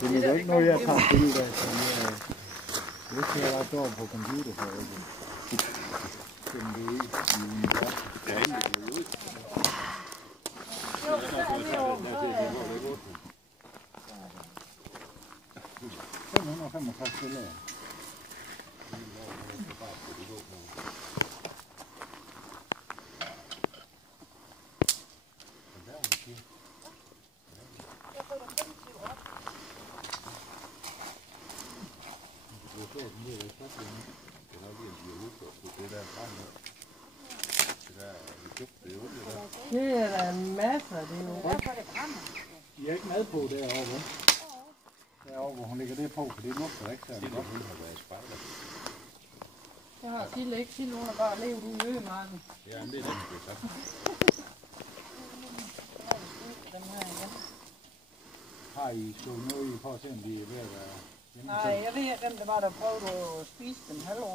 Det er ikke noget, jeg tager billeder af, så det skal jeg bare stå på computer for ikke. Ja, ikke ud. 565 billeder. Det er der en masse af det nu. I er ikke med på derovre, vel? Derovre, hvor hun lægger det på, for det lugter ikke særlig godt. Jeg har Sille ikke. Sille hun har bare levet ude i øgemarken. Ja, det er det, det er sagt. Har I slået noget i for at se, om de er ved at være hjemme? Nej, jeg ved ikke, hvem det var, der prøvede at spise dem. Hallo.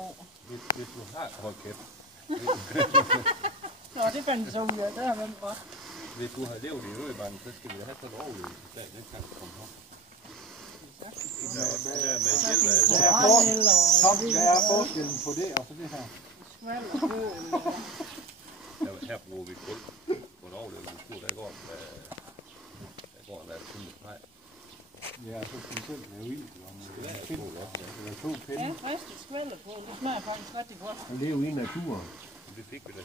Hvis du har holdt kæft. Nå, det fandt så ud af. Det har hvem var. Hvis du har levet i øjebanen, så skal vi have sådan en overlevelse. Det kan du komme op. Det der med hjælp. Hvad er forskellen på det og så det her? Her bruger vi kul på en overlevelse. Der går en time. Nej. Ja, så skal vi selv lave ild. Eller 2 pinde. Ja, ristet skvælder på. Det smager faktisk rigtig godt. Og leve i naturen. Det fik vi da.